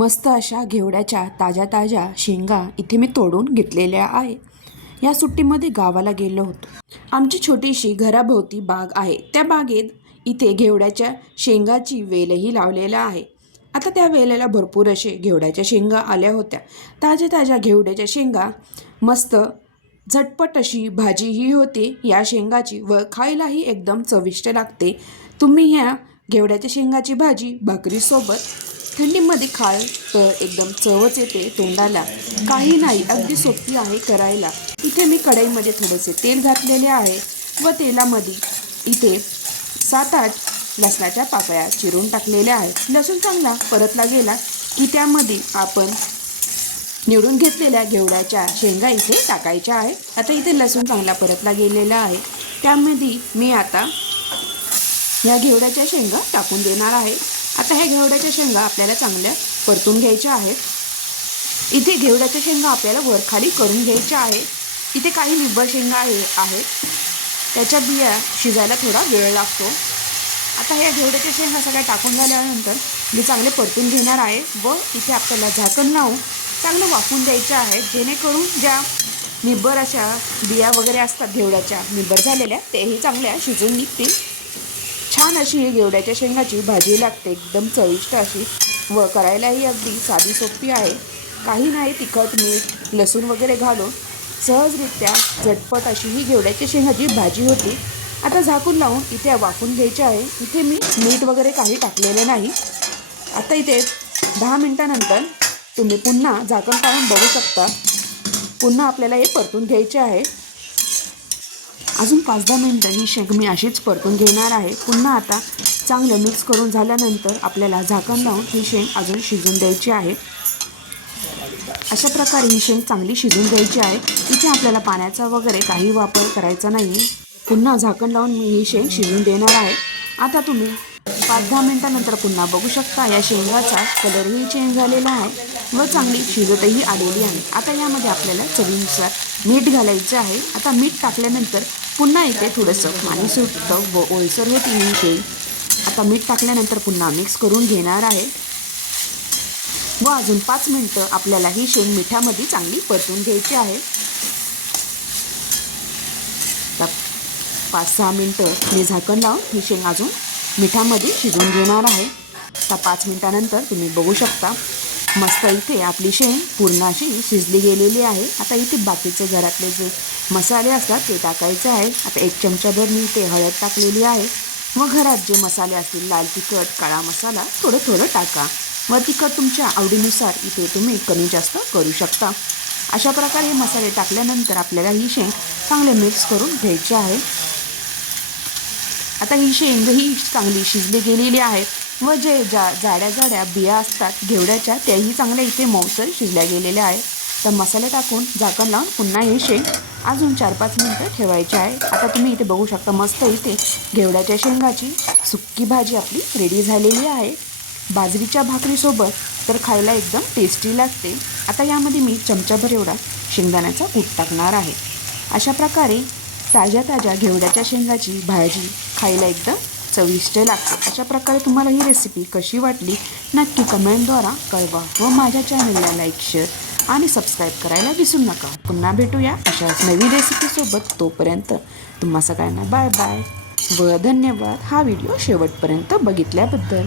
मस्त अशा घेवड्याच्या ताज्या ताज्या शेंगा इथे मी तोडून घेतलेल्या आहे। या सुट्टीमध्ये गावाला गेलो होतो। आमची छोटीशी घराभोवती बाग आहे। त्या बागेत इथे घेवड्याच्या शेंगाची वेलही लावलेला आहे। आता त्या वेलेला भरपूर असे घेवड्याच्या शेंगा आल्या होत्या। ताज्या ताज्या घेवड्याच्या शेंगा, मस्त झटपट अशी भाजीही होते या शेंगाची व खायलाही एकदम चविष्ट लागते। तुम्ही ह्या घेवड्याच्या शेंगाची भाजी भाकरीसोबत थंडीमध्ये खाल तर एकदम चवच येते तोंडाला। काही नाही, अगदी सोपी आहे करायला। इथे मी कढईमध्ये थोडेसे तेल घातलेले आहे व तेलामध्ये इथे 7-8 लसणाच्या पाकळ्या चिरून टाकलेल्या आहेत। लसूण चांगला परतला गेला की त्यामध्ये आपण निवडून घेतलेल्या घेवड्याच्या शेंगा इथे टाकायच्या आहेत। आता इथे लसूण चांगला परतला गेलेला आहे, त्यामध्ये मी आता या घेवड्याच्या शेंगा टाकून देणार आहे। आता ह्या घेवड्याच्या शेंगा आपल्याला चांगल्या परतून घ्यायच्या आहेत। इथे घेवड्याच्या शेंगा आपल्याला वरखाली करून घ्यायच्या आहेत। इथे काही निब्बर शेंगा आहेत, त्याच्या बिया शिजायला थोडा वेळ लागतो। आता ह्या घेवड्याच्या शेंगा सगळ्या टाकून झाल्यानंतर मी चांगले परतून घेणार आहे व इथे आपल्याला झाकण लावून चांगलं वाफवून द्यायचं आहे, जेणेकरून ज्या निब्बर अशा बिया वगैरे असतात घेवड्याच्या निब्बर झालेल्या तेही चांगल्या शिजून निघतील। छान अशी ही घेवड्याच्या शेंगाची भाजी लागते, एकदम चविष्ट अशी व करायलाही अगदी साधी सोपी आहे। काही नाही, तिखट मीठ लसूण वगैरे घालून सहजरित्या झटपट अशी ही घेवड्याच्या शेंगाची भाजी होती। आता झाकून लावून इथे वाफवून घ्यायचे आहे। इथे मी मीठ वगैरे काही टाकलेले नाही। आता इथे 10 मिनिटानंतर तुम्ही पुन्हा झाकण काढून बघू शकता। पुन्हा आपल्याला हे परतून घ्यायचे आहे। अजून 5-10 मिनिटं ही शेंग मी अशीच परतून घेणार आहे। पुन्हा आता चांगलं मिक्स करून झाल्यानंतर आपल्याला झाकण लावून ही शेंग अजून शिजून द्यायची आहे। अशा प्रकारे ही शेंग चांगली शिजून द्यायची आहे। इथे आपल्याला पाण्याचा वगैरे काही वापर करायचा नाही। पुन्हा झाकण लावून मी ही शेंग शिजून देणार आहे। आता तुम्ही 5-10 मिनिटानंतर पुन्हा बघू शकता, या शेंगाचा कलरही चेंज झालेला आहे व चांगली शिजतही आलेली आहे। आता यामध्ये आपल्याला चवीनुसार मीठ घालायचं आहे। आता मीठ टाकल्यानंतर पुन्हा इथे थोडंसं पाणी सुटतं व ओलसर होती ही शेंग। आता मीठ टाकल्यानंतर पुन्हा मिक्स करून घेणार आहे व अजून 5 मिनिटं आपल्याला ही शेंग मिठामध्ये चांगली परतून घ्यायची आहे। 5-6 मिनिटं मी झाकण लावून ही शेंग अजून मिठामध्ये शिजवून घेणार आहे। आता 5 मिनिटानंतर तुम्ही बघू शकता, मस्त इथे आपली शेंग पूर्ण अशी शिजली गेलेली आहे। आता इथे बाकीचे घरातले जे मसाले असतात ते टाकायचे आहे। आता 1 चमचाभर मी इथे हळद टाकलेली आहे व घरात जे मसाले असतील लाल तिखट, काळा मसाला थोडं थोडं टाका व तिखट तुमच्या आवडीनुसार इथे तुम्ही कमी जास्त करू शकता। अशा प्रकारे हे मसाले टाकल्यानंतर आपल्याला ही शेंग चांगले मिक्स करून घ्यायची आहे। आता ही शेंग ही चांगली शिजली गेलेली आहे व जे जाड्या जाड्या बिया असतात घेवड्याच्या त्याही चांगल्या इथे मऊसर शिजल्या गेलेल्या आहे। तर मसाले टाकून झाकण लावून पुन्हा ही शेंग अजून 4-5 मिनिटं ठेवायची आहे। आता तुम्ही इथे बघू शकता, मस्त इथे घेवड्याच्या शेंगाची सुक्की भाजी आपली रेडी झालेली आहे। बाजरीच्या भाकरीसोबत तर खायला एकदम टेस्टी लागते। आता यामध्ये मी चमचाभर एवढा शेंगदाण्याचा कूट टाकणार आहे। अशा प्रकारे ताज्या ताज्या घेवड्याच्या शेंगाची भाजी खायला एकदम चविष्ट लागते। अशा प्रकारे तुम्हाला ही रेसिपी कशी वाटली नक्की कमेंटद्वारा कळवा व माझ्या चॅनलला लाईक, शेअर आणि सबस्क्राईब करायला विसरू नका। पुन्हा भेटूया अशाच नवीन रेसिपीसोबत। तोपर्यंत तुम्हा सगळ्यांना बाय बाय व धन्यवाद हा व्हिडिओ शेवटपर्यंत बघितल्याबद्दल।